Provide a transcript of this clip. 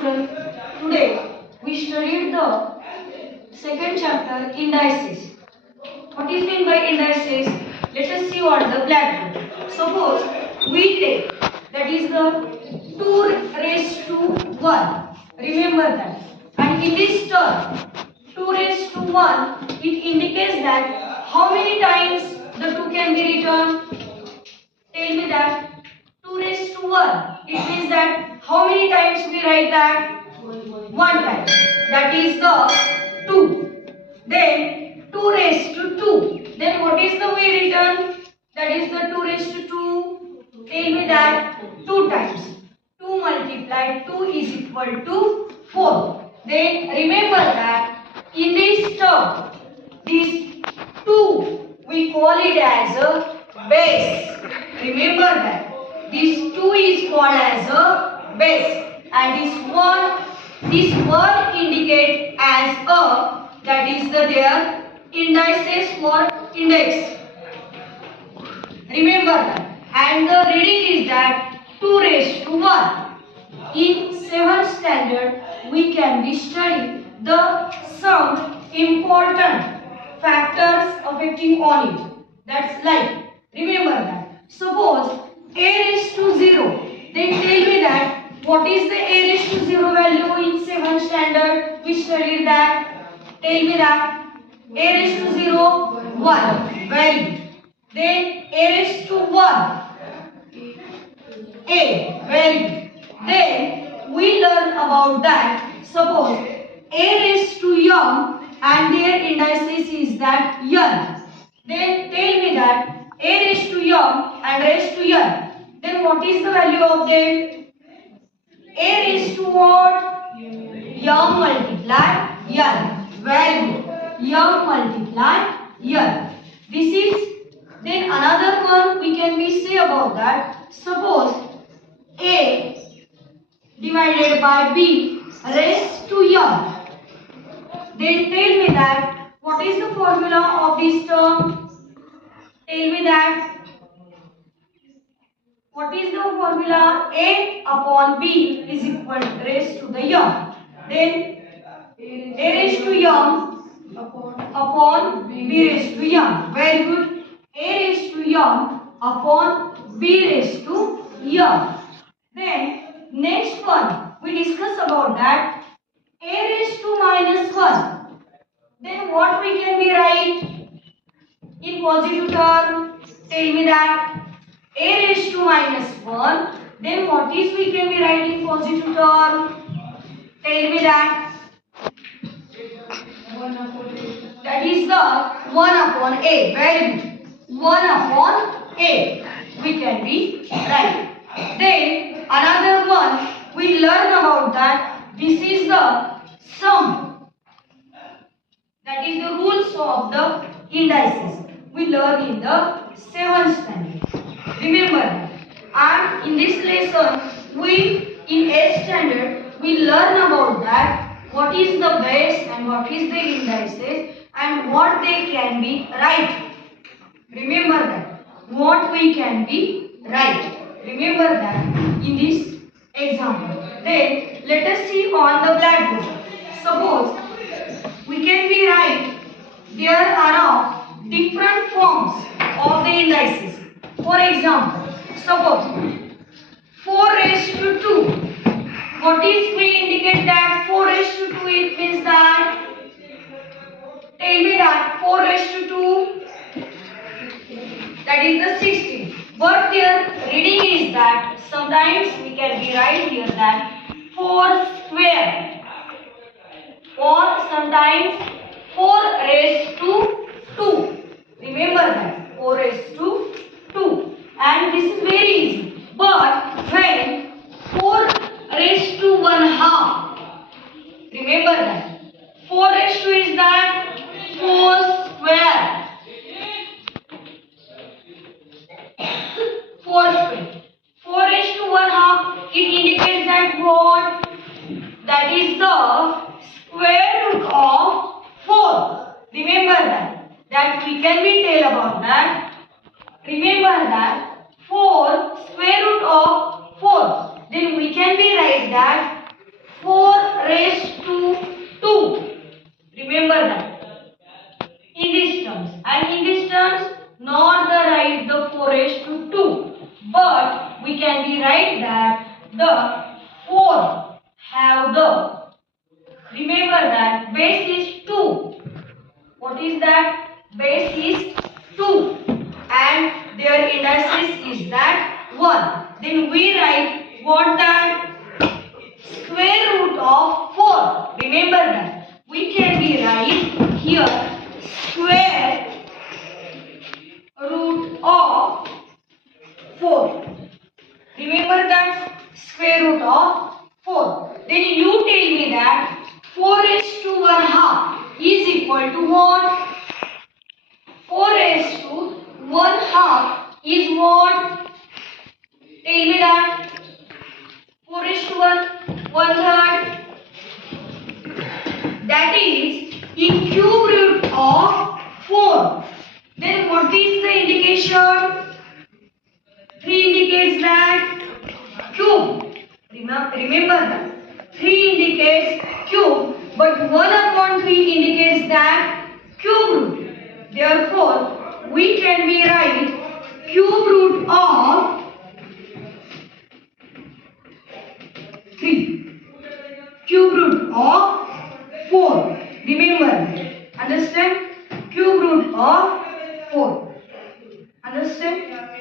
students, today we studied the second chapter, indices. What is meant by indices? Let us see on the blackboard. Suppose we take, that is the 2 raised to 1. Remember that. And in this term, 2 raised to 1, it indicates that how many times the 2 can be written. Tell me that. 2 raised to 1. It means that how many times we write that? 1 time. That is the 2. Then 2 raised to 2. Then what is the way written? That is the 2 raised to 2. Tell me that 2 times. 2 multiplied 2 is equal to 4. Then remember that in this term, this 2 we call it as a base. Remember that. This 2 is called as a base. And this word indicate as a, that is the their indices for index. Remember that. And the reading is that 2 raised to 1. In 7th standard, we can be studying some important factors affecting on it. That's like, remember that. Suppose a raised to 0. Then tell me that what is the a raised to 0 value in 7th standard? We studied that. Tell me that. A raised to 0, 1. Very good. Then a raised to 1. A. Very good. Then we learn about that. Suppose a raised to m and their indices is that n. Then tell me that a raised to m and raised to n. Then what is the value of them? A raised to what? M multiply n. Very good. M multiply n. This is, then another one we can be say about that. Suppose A divided by B raised to m. Then tell me that what is the formula of this term? Tell me that. What is the formula? A upon B is equal to raised to the m. Then A raised to m upon B raised to m. Very good. A raised to m upon B raised to m. Then next one we discuss about that. A raised to minus 1. Then what we can be write in positive term? Tell me that. A raised to minus 1. Then what is we can be write in positive term? Tell me that. That is the 1 upon A. Very good. 1 upon A. We can be right. Then another one we learn about that. This is the sum. That is the rules of the indices. We learn in the 7th standard. Remember that. And in this lesson, we in 8th standard we learn about that. What is the base and what is the indices and what they can be right. Remember that. What we can be right. Remember that in this example. Then let us see on the blackboard. Suppose we can be right. There are different forms of the indices. For example, suppose 4 raised to 2. What is we indicate that 4 raised to 2? It means that, tell me that 4 raised to 2, that is the 16. But their reading is that sometimes we can be right here that 4 square, or sometimes 4 raised to 2. Remember that 4 raised to 2. And this is very easy. But when 4 raised to 1 half, remember that 4 raised to is that 4 square. 4 square. 4 raised to 1 half, it indicates that what? That is the square root of 4. Remember that we can be tell about that. Remember that 4 square root of 4. Then we can be write that 4 raised to 2. Remember that. In these terms. And in these terms, not the write the 4 raised to 2. But we can be write that the 4 have the, remember that base is 2. What is that? Base is 2. And their indices is that 1. Then we write what that? Square root of 4. Remember that. We can be write here square root of 4. Remember that square root of 4. Then you tell me that 4 raised to 1 half is equal to what? 4 raised to 1 half is what? Tell me that. 4 raised to 1 third. That is in cube root of 4. Then what is the indication? 3 indicates that cube. Remember that. 3 indicates cube, but 1 upon 3 indicates that cube root. Therefore, we can be write cube root of 3. Cube root of 4. Remember. Understand? Cube root of 4. Understand?